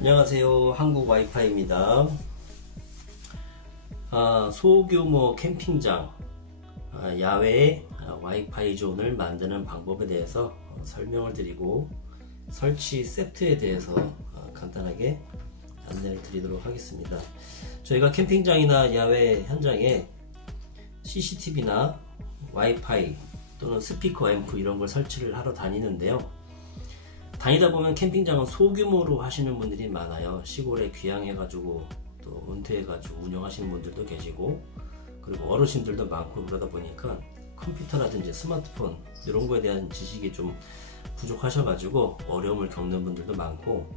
안녕하세요. 한국 와이파이입니다. 소규모 캠핑장 야외에 와이파이 존을 만드는 방법에 대해서 설명을 드리고 설치 세트에 대해서 간단하게 안내를 드리도록 하겠습니다. 저희가 캠핑장이나 야외 현장에 CCTV나 와이파이 또는 스피커 앰프 이런 걸 설치를 하러 다니는데요. 다니다 보면 캠핑장은 소규모로 하시는 분들이 많아요. 시골에 귀향해가지고 또 은퇴해가지고 운영하시는 분들도 계시고, 그리고 어르신들도 많고, 그러다 보니까 컴퓨터라든지 스마트폰 이런 거에 대한 지식이 좀 부족하셔가지고 어려움을 겪는 분들도 많고,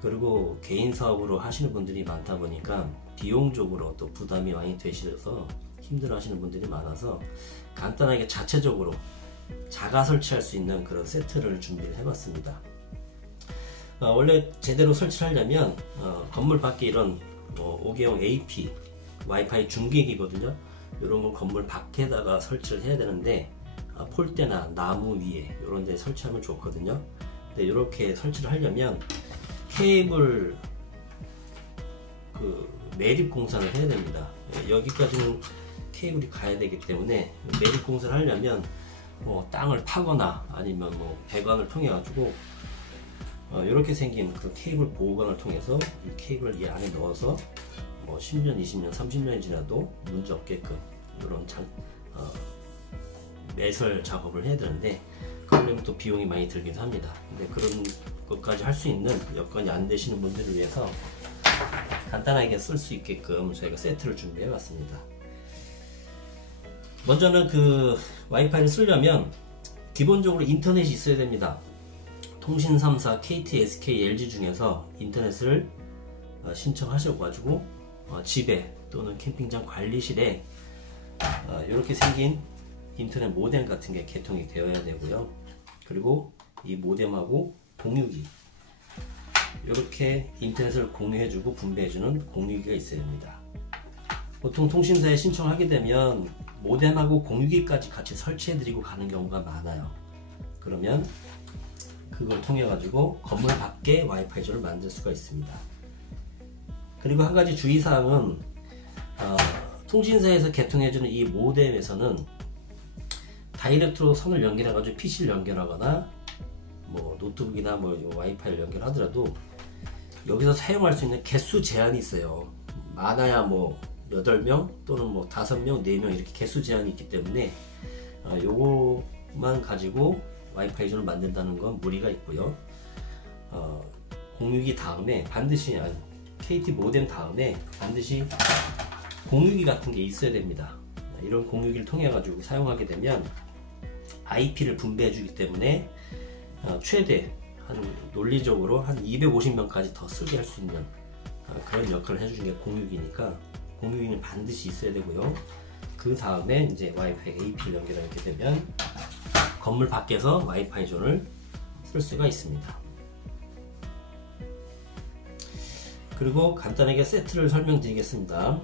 그리고 개인 사업으로 하시는 분들이 많다 보니까 비용적으로 또 부담이 많이 되셔서 힘들어 하시는 분들이 많아서 간단하게 자체적으로 자가 설치할 수 있는 그런 세트를 준비를 해봤습니다. 원래 제대로 설치를 하려면 건물 밖에 이런 5개형 AP 와이파이 중계기거든요. 이런 건 건물 밖에다가 설치를 해야 되는데 폴대나 나무 위에 이런 데 설치하면 좋거든요. 근데 이렇게 설치를 하려면 케이블 매립 공사를 해야 됩니다. 여기까지는 케이블이 가야 되기 때문에 매립 공사를 하려면 땅을 파거나 아니면 배관을 통해 가지고 이렇게 생긴 그 케이블 보호관을 통해서 이 케이블을 이 안에 넣어서 10년, 20년, 30년이 지나도 문제 없게끔 이런 매설 작업을 해야 되는데, 그러려면 또 비용이 많이 들기도 합니다. 근데 그런 것까지 할 수 있는 여건이 안 되시는 분들을 위해서 간단하게 쓸 수 있게끔 저희가 세트를 준비해 봤습니다. 먼저는 그 와이파이를 쓰려면 기본적으로 인터넷이 있어야 됩니다. 통신 3사, KT, SK, LG 중에서 인터넷을 신청하셔가지고 집에 또는 캠핑장 관리실에 이렇게 생긴 인터넷 모뎀 같은 게 개통이 되어야 되고요. 그리고 이 모뎀하고 공유기, 이렇게 인터넷을 공유해주고 분배해주는 공유기가 있어야 됩니다. 보통 통신사에 신청하게 되면 모뎀하고 공유기까지 같이 설치해드리고 가는 경우가 많아요. 그러면 그걸 통해 가지고 건물 밖에 와이파이존을 만들 수가 있습니다. 그리고 한 가지 주의사항은 통신사에서 개통해주는 이 모뎀에서는 다이렉트로 선을 연결해 가지고 PC를 연결하거나 노트북이나 와이파이를 연결하더라도 여기서 사용할 수 있는 개수 제한이 있어요. 많아야 8명 또는 5명, 4명 이렇게 개수 제한이 있기 때문에 요거만 가지고 와이파이 존을 만든다는 건 무리가 있고요. 공유기 다음에 반드시 KT 모뎀 다음에 반드시 공유기 같은 게 있어야 됩니다. 이런 공유기를 통해 가지고 사용하게 되면 IP를 분배해 주기 때문에 최대 논리적으로 한 250명까지 더 쓰게 할 수 있는 그런 역할을 해주는 게 공유기니까 공유기는 반드시 있어야 되고요. 그 다음에 이제 와이파이 AP를 연결하게 되면 건물 밖에서 와이파이 존을 쓸 수가 있습니다. 그리고 간단하게 세트를 설명드리겠습니다.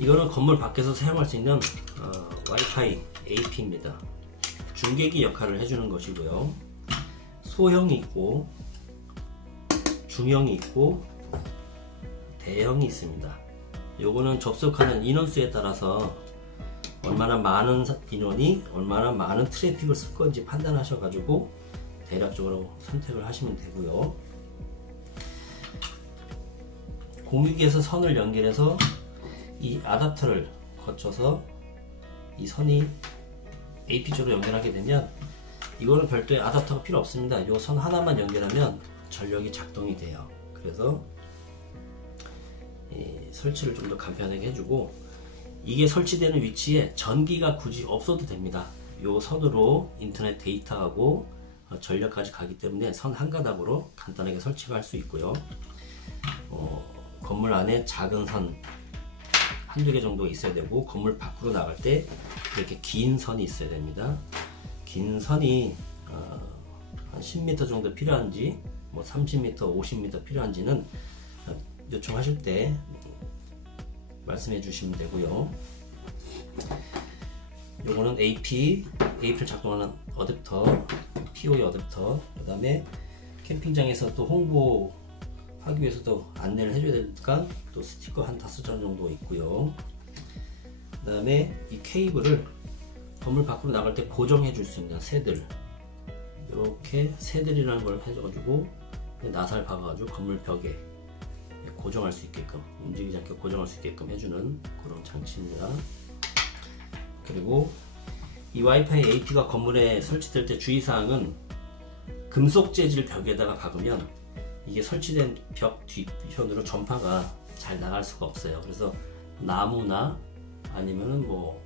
이거는 건물 밖에서 사용할 수 있는 와이파이 AP입니다. 중계기 역할을 해주는 것이고요. 소형이 있고 중형이 있고 대형이 있습니다. 요거는 접속하는 인원수에 따라서 얼마나 많은 인원이 얼마나 많은 트래픽을 쓸 건지 판단하셔 가지고 대략적으로 선택을 하시면 되고요. 공유기에서 선을 연결해서 이 아답터를 거쳐서 이 선이 AP 쪽으로 연결하게 되면 이거는 별도의 아답터가 필요 없습니다. 이 선 하나만 연결하면 전력이 작동이 돼요. 그래서 설치를 좀 더 간편하게 해주고, 이게 설치되는 위치에 전기가 굳이 없어도 됩니다. 이 선으로 인터넷 데이터하고 전력까지 가기 때문에 선 한 가닥으로 간단하게 설치가 할 수 있고요. 건물 안에 작은 선 한두 개 정도 있어야 되고, 건물 밖으로 나갈 때 이렇게 긴 선이 있어야 됩니다. 긴 선이 한 10m 정도 필요한지 30m, 50m 필요한지는 요청하실 때 말씀해 주시면 되고요. 요거는 AP를 작동하는 어댑터, POE 어댑터, 그 다음에 캠핑장에서 또 홍보하기 위해서도 안내를 해줘야 되니까 또 스티커 한 5장 정도 있고요. 그 다음에 이 케이블을 건물 밖으로 나갈 때 고정해 줄 수 있는 새들, 이렇게 새들이라는 걸 해줘가지고 나사를 박아가지고 건물 벽에 고정할 수 있게끔, 움직이지 않게 고정할 수 있게끔 해주는 그런 장치입니다. 그리고 이 와이파이 AP가 건물에 설치될 때 주의사항은 금속 재질 벽에다가 박으면 이게 설치된 벽 뒤편으로 전파가 잘 나갈 수가 없어요. 그래서 나무나 아니면은 뭐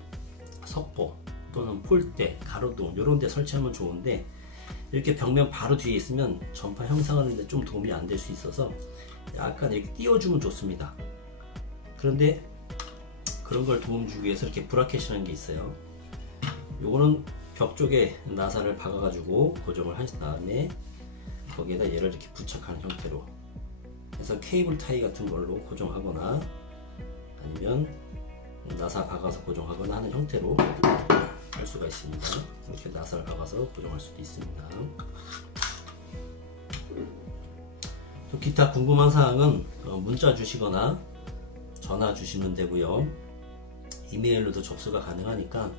석고 또는 폴대, 가로등 이런 데 설치하면 좋은데, 이렇게 벽면 바로 뒤에 있으면 전파 형성하는 데 좀 도움이 안 될 수 있어서 약간 이렇게 띄워주면 좋습니다. 그런데 그런 걸 도움 주기 위해서 이렇게 브라켓이라는 게 있어요. 요거는 벽 쪽에 나사를 박아 가지고 고정을 하신 다음에 거기에다 얘를 이렇게 부착하는 형태로 해서 케이블 타이 같은 걸로 고정하거나 아니면 나사 박아서 고정하거나 하는 형태로 할 수가 있습니다. 이렇게 나사를 박아서 고정할 수도 있습니다. 또 기타 궁금한 사항은 문자 주시거나 전화 주시면 되고요. 이메일로도 접수가 가능하니까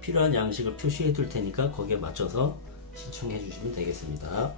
필요한 양식을 표시해 둘 테니까 거기에 맞춰서 신청해 주시면 되겠습니다.